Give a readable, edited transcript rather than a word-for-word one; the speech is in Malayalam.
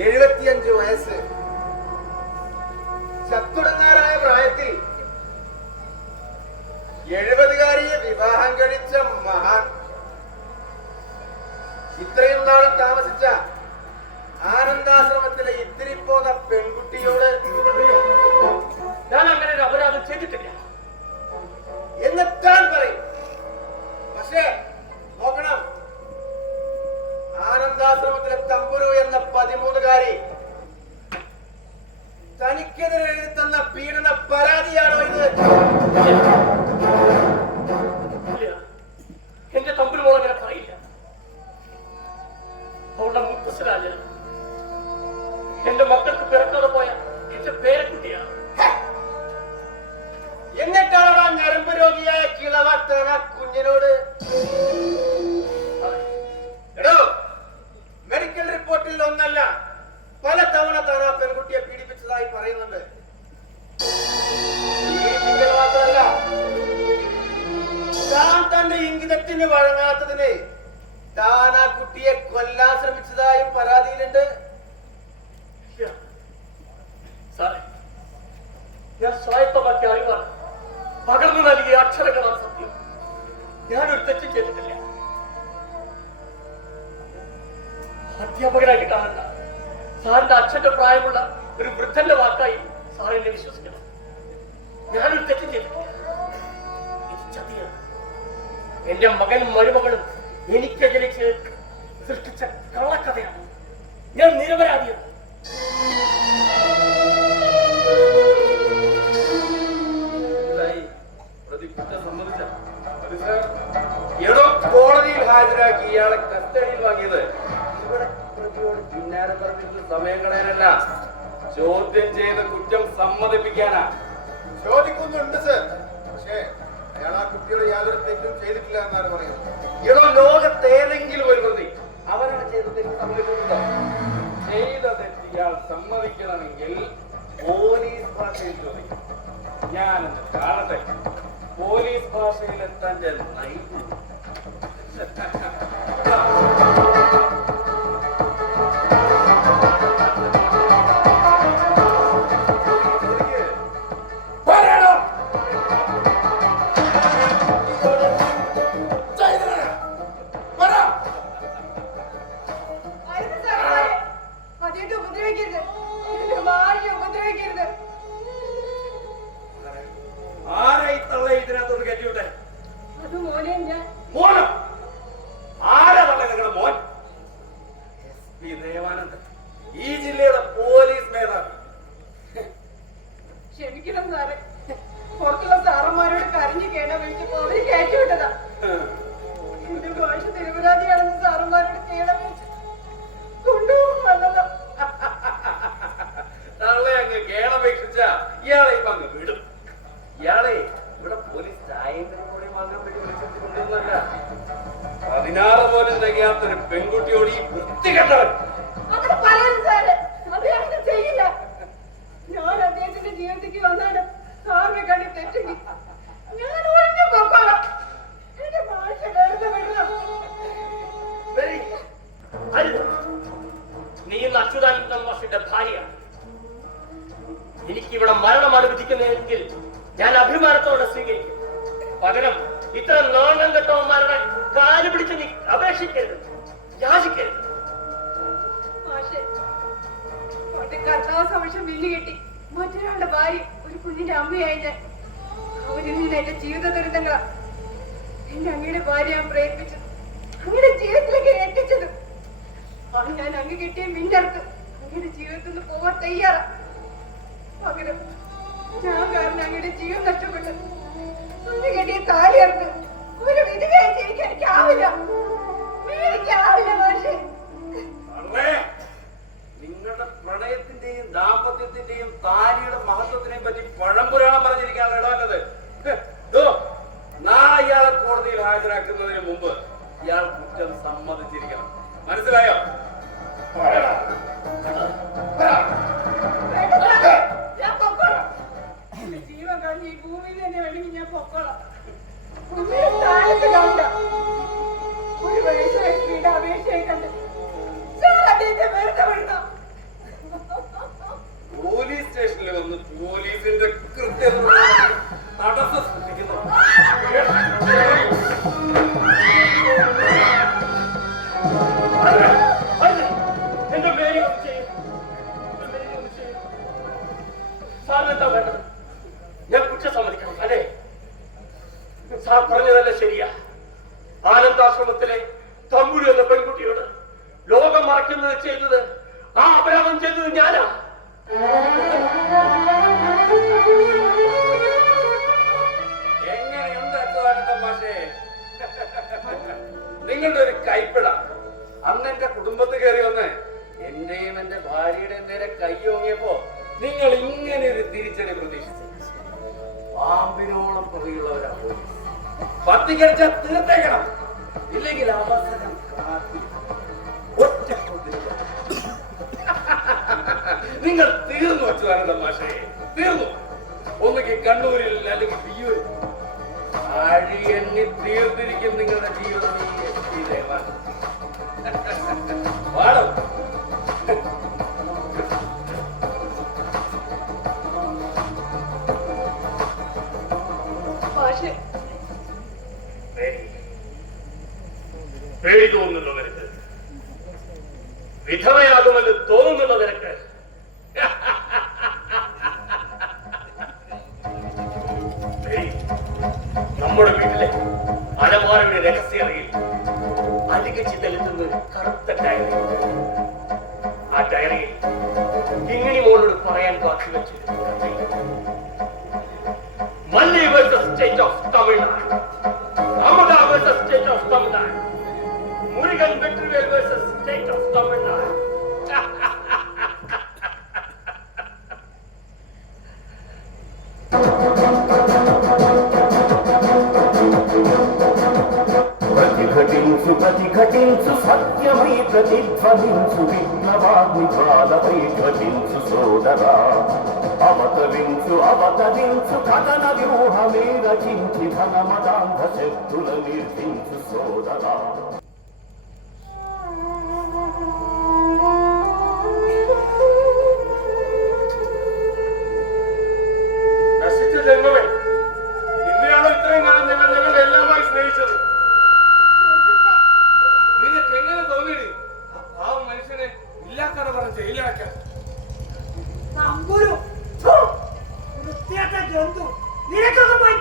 75 വയസ്സ്. ചത്തുടങ്ങാറായ പ്രായത്തിൽ 70കാരിയെ വിവാഹം കഴിച്ച മഹാൻ. ഇത്രയും നാളും താമസിച്ച ആനന്ദാശ്രമത്തിലെ ഇത്തിരി പോന്ന പെൺകുട്ടിയോട് ഞാൻ അങ്ങനെ ഒരു അപരാധം ചെയ്തിട്ടില്ല എന്നെത്താൻ പറയും. പക്ഷേ നോക്കണം, ആനന്ദാശ്രമത്തിലെ തമ്പുരു എന്ന 13കാരി തനിക്കെതിരെ എഴുതി തന്ന പീഡന പരാതിയാണോ ഇത്? എന്റെ തമ്പുരു മോൾ അങ്ങനെ പറയില്ല. അവളുടെ മുത്തശ്ശനായ എന്റെ മക്കൾക്ക് പിറക്കാതെ പോയ എന്റെ പേരക്കുട്ടിയാണ്. എന്നിട്ടാണ് ആ ഞരമ്പ് രോഗിയായ കിളവത്തന കുഞ്ഞിനോട് എടോ, മെഡിക്കൽ റിപ്പോർട്ടിൽ ഒന്നല്ല പല തവണ താൻ ആ പെൺകുട്ടിയെ പീഡിപ്പിച്ചതായി പറയുന്നുണ്ട്. പീഡിപ്പിക്കൽ മാത്രമല്ല, താൻ തന്റെ ഇംഗിതത്തിന് വഴങ്ങാത്തതിന് താൻ ആ കുട്ടിയെ കൊല്ലാൻ ശ്രമിച്ചതായും പരാതിയിലുണ്ട്. സാറേ, ഞാൻ സ്വായത്തമാക്കിയ അറിവാണ്, പകർന്നു നൽകിയ അക്ഷരങ്ങളാണ് സത്യം. ഞാനൊരു തെറ്റും ചെയ്തിട്ടില്ല. അധ്യാപകനായിട്ട് കാണണ്ട, സാറിന്റെ അച്ഛന്റെ പ്രായമുള്ള ഒരു വൃദ്ധന്റെ വാക്കായി സാറിനെ വിശ്വസിക്കണം. ഞാനൊരു തെറ്റും ചെയ്തിട്ടില്ല. ഇത് ചതിയാണ്. എന്റെ മകനും മരുമകളും എനിക്കെതിരെ സൃഷ്ടിച്ച കള്ളക്കഥയാണ്. ഞാൻ നിരപരാധിയാണ്. കോടതിയിൽ ഹാജരാക്കി ഇയാളെ കസ്റ്റഡിയിൽ വാങ്ങിയത് ഇവിടെ പ്രതിയോട് പിന്നാലെ പറഞ്ഞിട്ട് സമയം കളയാനല്ല, ചോദ്യം ചെയ്ത് കുറ്റം സമ്മതിപ്പിക്കാനാ. ചോദിക്കുന്നുണ്ട് സർ, പക്ഷേ അയാൾ ആ കുട്ടിയോട് യാതൊരു തെറ്റും ചെയ്തിട്ടില്ല എന്നാണ് പറയുന്നത്. ഇടോ, ലോകത്ത് ഏതെങ്കിലും ഒരു പ്രതി അവരാണ് ചെയ്ത തെറ്റ് സമ്മതിക്കുന്നുണ്ടോ? ചെയ്ത തെറ്റ് ഇയാൾ സമ്മതിക്കണമെങ്കിൽ പോലീസ് ഭാഷയിൽ ചോദിക്കും. ഞാനെന്ന് കാണട്ടെ പോലീസ് ഭാഷയിൽ തന്റെ നൈപുണ്യം. ഈ ജില്ലയുടെ പോലീസ് മേധാവി. ക്ഷമിക്കണം സാറേ, പുറത്തുള്ള സാറന്മാരോട് കരഞ്ഞു കേടാ വിളിച്ചപ്പോ അവര് കയറ്റിവിട്ടതാ. എന്റെ ഭാഷ നിരപരാധിയാണെന്ന് സാറന്മാരോട് കേടാ വിളിച്ച് കൊണ്ടുപോകും വന്നതാ. തള്ളെ അങ്ങ് കേളപേക്ഷിച്ച ഇയാളെ ഇപ്പൊ അങ്ങ് വിടും. ഇയാളെ ഇവിടെ പോലീസ് ചായയും കൂടെ വാങ്ങാൻ വേണ്ടി വിളിച്ചിട്ട് കൊണ്ടുവന്നല്ല. 16 പോലും തികയാത്തൊരു പെൺകുട്ടിയോട് ഈ വൃത്തികെട്ടവൻ അങ്ങനെ പറയാൻ സാറ് അദ്ദേഹം ചെയ്യില്ല. ഞാൻ അദ്ദേഹത്തിന്റെ ജീവിതത്തിലേക്ക് വന്നാലും സാറിനെ കണ്ടി തെറ്റെങ്കിൽ ഞാൻ ഒഴിഞ്ഞു പോക്കോളാം. എന്റെ ഭാഷ വെറുതെ വിടണം. നീ ഇന്ന് അച്യുതാനന്ദൻ മാഷിന്റെ ഭാര്യയാണ്. എനിക്കിവിടെ മരണമാണ് വിധിക്കുന്നതെങ്കിൽ ഞാൻ അഭിമാനത്തോടെ സ്വീകരിക്കും. പകരം ഇത്തരം നോണം കെട്ടവന്മാരുടെ കാല് പിടിച്ച് നീ അപേക്ഷിക്കരുത്, യാചിക്കരുത്. കർത്താവ് സമക്ഷം വില്ലു കെട്ടി മറ്റൊരാളുടെ ഭാര്യ ഒരു കുഞ്ഞിന്റെ അമ്മയായി ഞാൻ. അവരിൽ നിന്ന് എന്റെ ജീവിത ദുരിതങ്ങളാ എന്റെ അങ്ങയുടെ ഭാര്യ ഞാൻ പ്രേരിപ്പിച്ചത്, അങ്ങയുടെ ജീവിതത്തിലേക്ക് എത്തിച്ചത്. അത് ഞാൻ അങ്ങ് കെട്ടിയ മിന്നർക്ക് അങ്ങയുടെ ജീവിതത്തിൽ നിന്ന് പോവാൻ തയ്യാറാ. പകരം ഞാൻ കാരണം അങ്ങയുടെ ജീവൻ നഷ്ടപ്പെട്ടു. അങ്ങ് കെട്ടിയ താലിയർക്ക് ഒരു വിധവയായിട്ട് എനിക്കാവില്ല, എനിക്കാവില്ല. പക്ഷേ നിങ്ങളുടെ പ്രണയത്തിന്റെയും ദാമ്പത്യത്തിന്റെയും താലിയുടെ മഹത്വത്തിനെ പറ്റി പഴംപുരാണം പറഞ്ഞിരിക്കാനുള്ള ഇടവല്ലത്. നാളെ ഇയാളെ കോടതിയിൽ ഹാജരാക്കുന്നതിന് മുമ്പ് ഇയാൾ കുറ്റം സമ്മതിച്ചിരിക്കണം. മനസ്സിലായോ? ജീവൻ കഴിഞ്ഞ് ഈ ഭൂമിയിൽ തന്നെ വേണമെങ്കിൽ ഞാൻ പൊക്കോളാം. ഒരു വയസ്സായ സ്ത്രീയുടെ അപേക്ഷയായി കണ്ട് അദ്ദേഹത്തെ വെറുതെ വിടണം. സാറിന് എന്താ വേണ്ടത്? ഞാൻ കുറ്റം സമ്മതിക്കണം അല്ലേ? സാർ പറഞ്ഞതല്ല ശരിയാ. ആനന്ദാശ്രമത്തിലെ തമ്പുരു എന്ന പെൺകുട്ടിയോട് ലോകം മറക്കുന്നത് ചെയ്തത്, ആ അപരാധം ചെയ്തത് ഞാനാ. എങ്ങനെയുണ്ട് അച്യുതാനന്ദ മാഷേ? നിങ്ങളുടെ ഒരു കൈപ്പിഴ. അന്ന് എന്റെ കുടുംബത്തിൽ കയറി വന്ന് എന്റെയും എന്റെ ഭാര്യയുടെയും നേരെ കൈയോങ്ങിയപ്പോ നിങ്ങൾ ഇങ്ങനെ ഒരു തിരിച്ചടി പ്രതീക്ഷിച്ചു. പാമ്പിനോളം പ്രതിയുള്ളവരാ പോലീസ്. പത്തിക്കടിച്ചാൽ തീർത്തേക്കണം, ഇല്ലെങ്കിൽ അവസരം കാത്തി നിങ്ങൾ തീർന്നു അച്യുതാനന്ദ മാഷേ, തീർന്നു. ഒന്നുകിൽ കണ്ണൂരിൽ അല്ലെങ്കിൽ വിയ്യൂരിൽ അഴിയെണ്ണി തീർത്തിരിക്കും നിങ്ങളുടെ ജീവിതം. വാടോ. പേടി തോന്നുന്നുണ്ടോ നിനക്ക്? വിധവയാകുമെന്ന് തോന്നുന്നുണ്ടോ നിനക്ക്? നമ്മുടെ വീട്ടിലെ അലമാരയുടെ രഹസ്യ അറിയിൽ അലികച്ചി തെളിത്തുന്ന കറുത്ത ഡയറി. ആ ഡയറിയിൽ കിങ്ങിണി മോളോട് പറയാൻ ബാക്കി വെച്ചിരുന്നു. Malli versus state of Tamil Nadu, Amrita versus state of Tamil Nadu, Murugan Vetrivel versus state of Tamil Nadu. ప్రతిఘటించు సత్యమై ప్రతిధ్వనించు విఘ్నవాగ్ని జ్వాలపై ఘటించు సోదరా. అవతరించు కథన వ్యూహమే రచించి ధనమదాంధ శక్తుల నిర్జించు సోదరా. നശിച്ച ജന്മമേ, നിന്നെയാണോ ഇത്രയും കാലം ഞങ്ങൾ എല്ലാമായി സ്നേഹിച്ചത്? നിനക്ക് എങ്ങനെ തോന്നിയിടി ആ മനുഷ്യനെ ഇല്ലാക്കഥ പറഞ്ഞ് ജയിലിലാക്കാൻ? നിനക്കൊക്കെ പോയി